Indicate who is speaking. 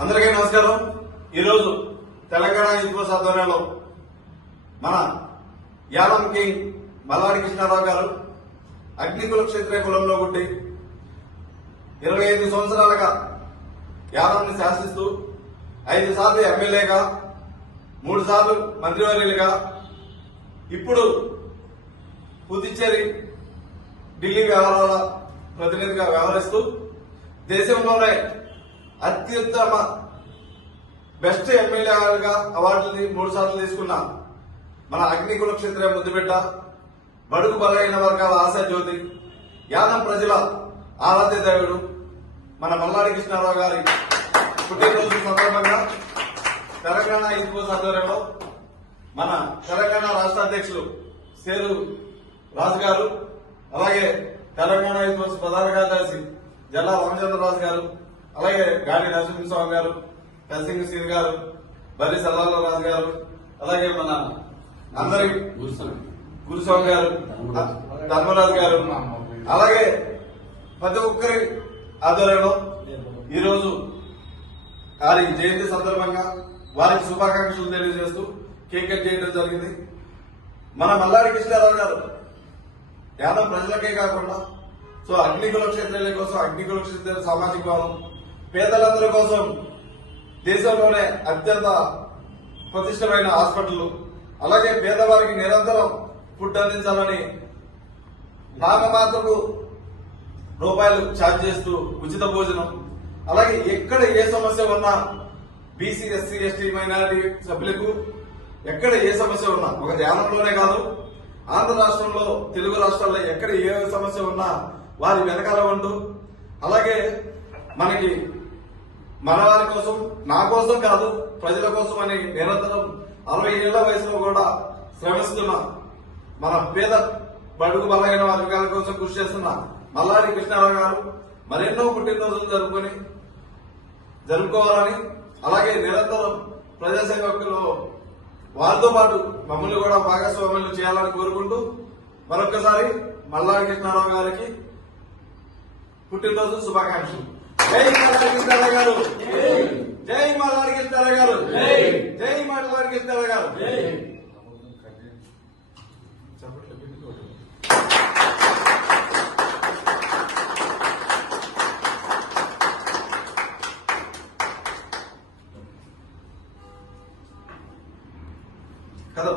Speaker 1: అందరికీ నమస్కారం. ఈరోజు తెలంగాణ యువ ఆధ్వర్యంలో మన యాదవ్ కింగ్ మల్లాడి కృష్ణారావు గారు అగ్నికుల క్షేత్ర కులంలో పుట్టి ఇరవై ఐదు సంవత్సరాలుగా యాదవ్ని శాసిస్తూ ఐదు సార్లు ఎమ్మెల్యేగా మూడు సార్లు మంత్రివర్యులుగా ఇప్పుడు పుదుచ్చేరి ఢిల్లీ వ్యవహారాల ప్రతినిధిగా వ్యవహరిస్తూ దేశంలోనే అత్యుత్తమ బెస్ట్ ఎమ్మెల్యేగా అవార్డుని మూడు సార్లు తీసుకున్న మన అగ్నికుల క్షేత్ర ముద్దుబిడ్డ బడుగు బలైన వర్గాల ఆశా జ్యోతి యానం ప్రజల ఆరాధ్య దేవుడు మన మల్లాడి కృష్ణారావు గారి పుట్టినరోజు సందర్భంగా తెలంగాణ ఇన్పోస్ ఆధ్వర్యంలో మన తెలంగాణ రాష్ట్ర అధ్యక్షులు సేరు రాజు గారు అలాగే తెలంగాణ ఇన్పోస్ ప్రధాన కార్యదర్శి జల్లా రామచంద్రరాజు గారు అలాగే గాడి నరసింహస్వామి గారు కల్సింగ్ సీర్ గారు బల్లి సల్లాల రాజు గారు అలాగే మన అందరి గురుస్వామి గారు ధర్మరాజు గారు అలాగే ప్రతి ఒక్కరి ఆధ్వర్యంలో ఈరోజు వారి జయంతి సందర్భంగా వారికి శుభాకాంక్షలు తెలియజేస్తూ కేక్ కట్ చేయడం జరిగింది. మన మల్లారి కృష్ణారావు గారు యాదవ్ ప్రజలకే కాకుండా సో అగ్నికుల క్షేత్రాల కోసం అగ్నికుల క్షేత్ర సామాజిక భావం పేదలందరి కోసం దేశంలోనే అత్యంత ప్రతిష్టమైన హాస్పిటల్ అలాగే పేదవారికి నిరంతరం ఫుడ్ అందించాలని నామమాత్రపు రూపాయలు ఛార్జ్ చేస్తూ ఉచిత భోజనం అలాగే ఎక్కడ ఏ సమస్య ఉన్నా బీసీ ఎస్సీ ఎస్టీ మైనారిటీ సభ్యులకు ఎక్కడ ఏ సమస్య ఉన్నా ఒక ధ్యానంలోనే కాదు ఆంధ్ర రాష్ట్రంలో తెలుగు రాష్ట్రాల్లో ఎక్కడ ఏ సమస్య ఉన్నా వారి వెనకాల వండు అలాగే మనకి మన వారి కోసం నా కోసం కాదు ప్రజల కోసం అని నిరంతరం అరవై ఏళ్ళ వయసులో కూడా శ్రమిస్తున్న మన పేద బడుగు బలైన వర్గాల కోసం కృషి చేస్తున్న మల్లారి కృష్ణారావు గారు మరెన్నో పుట్టినరోజులు జరుపుకొని జరుపుకోవాలని అలాగే నిరంతరం ప్రజాసేవకులు వారితో పాటు మమ్మల్ని కూడా భాగస్వామ్యం చేయాలని కోరుకుంటూ మరొకసారి మల్లారి కృష్ణారావు గారికి పుట్టినరోజు శుభాకాంక్షలు. జై మల్లారికి తెల్ల గారు జై మల్లారికి తెల్ల గారు జై మల్లారికి తెల్ల గారు కదా